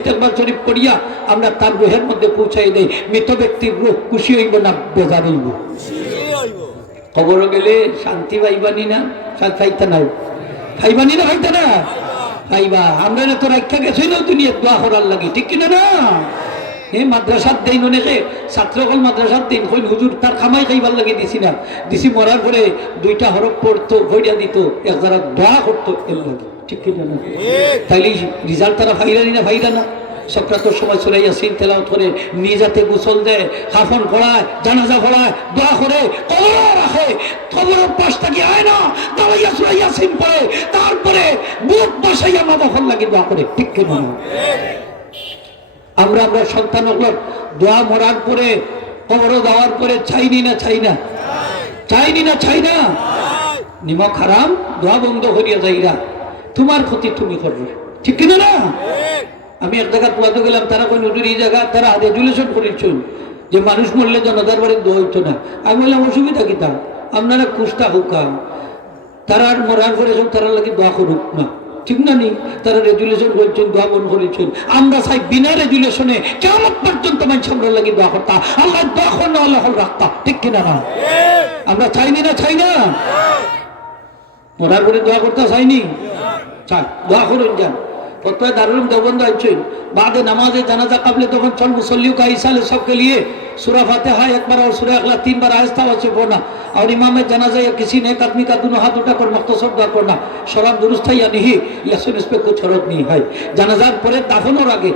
ইস্তেগফার শরীফ পড়িয়া আমরা তার রুহের মধ্যে পৌঁছাই দেই। মৃত ব্যক্তির রূহ খুশি হইব না বেজার হইব? কবর গেলে শান্তি পাইবানি না? শান্তি পাইতে নাই, পাইবানি না? পাইতে না পাইবা। আমরা তো রাখা গেছি না দুনিয়া দোয়া করার লাগে, ঠিক কিনা না? এই মাদ্রাসার দিন অনেকে ছাত্রকল মাদ্রাসার দিন কই হুজুর তার খামাই খাইবার লাগে দিছি না, দিছি মরার পরে দুইটা হরফ পড়তো, ভইয়া দিত, এক যারা দোয়া করতো এর লাগে, ঠিক কিনা না? তাইলে রিজাল্ট তারা ফাইরানি না? ফাইরা না? সক্রাতর সময় চলে ইয়াসিন তেলাওয়াত করে, নিজাতে গোসল দেয়, কাফন পড়ায়, জানাজা পড়ায়, দোয়া করে, কবর রাখে, কবরের পাশ থেকে আয় না দাঁড়াইয়া সূরা ইয়াসিন পড়ে, তারপরে বুক বাসাইয়া মা বাবার লাগে দোয়া করে, ঠিক কিনা না? আমরা সন্তানগুলো দোয়া মরার পরে, কবর যাওয়ার পরে চাইনি না? চাই না? নিমক হারাম, দোয়া বন্ধ করিয়া যাইরা, তোমার ক্ষতি তুমি করবে, ঠিক কিনা না? আমি এক জায়গা পোয়াতে গেলাম, তারা কই নদীর এই জায়গা তারা রেজুলেশন করেছেন যে মানুষ মরলে জনতার বাড়ি দোয়া হইতো না। আমি বললাম অসুবিধা কি তা, আপনারা কুষ্টা হুকা, তারা মরার পরে তারা লাগে দোয়া করুক না, ঠিক না? নি তারা রেজুলেশন করেছেন, দোয়া বন্ধ করেছেন। আমরা চাই বিনা রেজুলেশনে কিয়ামত পর্যন্ত মানুষ আমরা লাগে দোয়া করতা, আল্লাহ দোয়া করলে আল্লাহ রাখতা, ঠিক কিনা না? আমরা চাইনি না? মরার পরে দোয়া করতে চাইনি? চাই, দোয়া করুন যান। फतवा दारुल देवबंद अच्छे बाद नमाज जनाजा कबले तो चल मुसल्लियों का हिस्सा ले सबके लिए सूरह फातिहा एक बार और सूरह इखलास 3 बार आहिस्ता से पढ़ना और इमाम जनाजा या किसी नेक आदमी का दोनों हाथ उठाकर मुख्तसर दुआ करना। शराब दुरुस्त है या नहीं, लेकिन इस पे कुछ हरज नहीं है। जनाजार परे दाफनोर आगे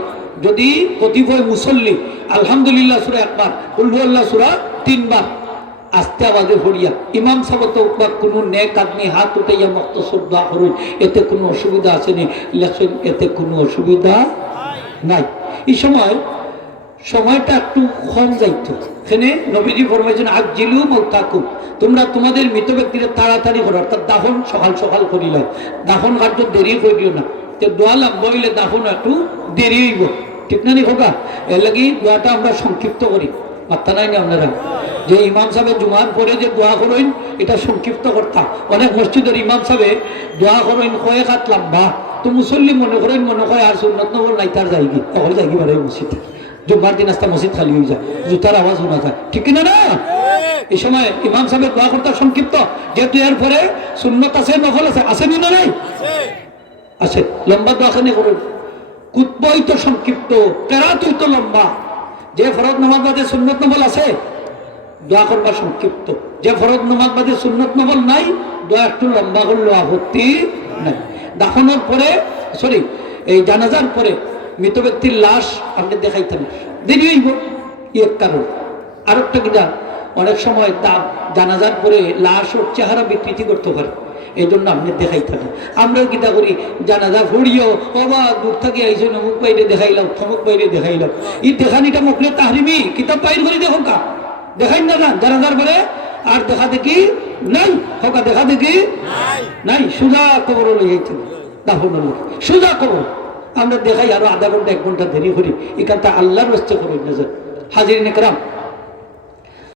यदि कतिपय मुसल्ली अल्हम्दुलिल्लाह सूरह एक बार कुल हुवल्लाह सूरह 3 बार आस्ते आवाजे पढ़िया इमाम साहब तो কোনো নেক আদমি হাত উঠাইয়া মুক্তসর দোয়া করুন, এতে কোনো অসুবিধা আছে নি? লেখেন এতে কোনো অসুবিধা নাই। এই সময়টা একটু কম যাইতো। এখানে নবীজি ফরমাইছেন আজ্জিলু মাউতাকুম, তোমরা তোমাদের মৃত ব্যক্তিদের তাড়াতাড়ি করো, অর্থাৎ দাফন সকাল করিল, দাফন কার্য দেরি করিও না। তো দোয়া লম্বা হইলে দাফন একটু দেরি হইব, ঠিক না? নি হোকা এর লাগি দোয়াটা আমরা সংক্ষিপ্ত করি, মাত্রা নাই না আপনারা? যে ইমাম সাহেব জুমার পরে যে দোয়া করেন এটা সংক্ষিপ্ত করতা। অনেক মসজিদের ইমাম সাহেব দোয়া করেন কয়েক হাত লম্বা, তো মুসল্লি মনে করেন আর সুন্নত নবল নাই তার যাইগি তখন যাইগি বারে মসজিদ জুম্মার দিন আস্তা মসজিদ খালি হয়ে যায়, জুতার আওয়াজ শোনা যায়, ঠিক না? না এই সময় ইমাম সাহেবের দোয়া করতে সংক্ষিপ্ত, যেহেতু এর পরে সুন্নত আছে, নফল আছে, আসেনি না? নাই আছে। লম্বা দোয়া খানি করুন, কুতবই তো সংক্ষিপ্ত, কেরাতুই তো লম্বা। যে ফরজ নামাজ বাদে সুন্নত নফল আছে দোয়া করবা সংক্ষিপ্ত, যে ফরজ নামাজ বাদে সুন্নত নফল নাই দোয়া একটু লম্বা করলো আপত্তি নাই। দাফনের পরে এই জানাজার পরে মৃত ব্যক্তির লাশ আপনি দেখাইতেন দেরি হইব, এক কারণ। আর একটা কিনা অনেক সময় জানাজার পরে লাশ ওর চেহারা বিকৃতি করতে পারে, এই জন্য আপনি দেখাই থাকেন। আমরাও কিতা করি, জানাজা ফুড়িও অবাক দূর থেকে আইসো অমুক বাইরে দেখাইলাম, থমুক বাইরে দেখাইলাম। এই দেখানিটা মুখলে তাহরিমি, কিতাব বাইর করে দেখো কা দেখাই না জানাজার পরে আর দেখা দেখি নাই, হোকা দেখা দেখি নাই, সোজা কবর লইয়াইতেন দাফন সোজা কবর। আমরা দেখাই আরো আধা ঘন্টা 1 ঘন্টা দেরি করি, এখানটা আল্লাহর রাস্তা করি নজর। হাজিরিন একরাম,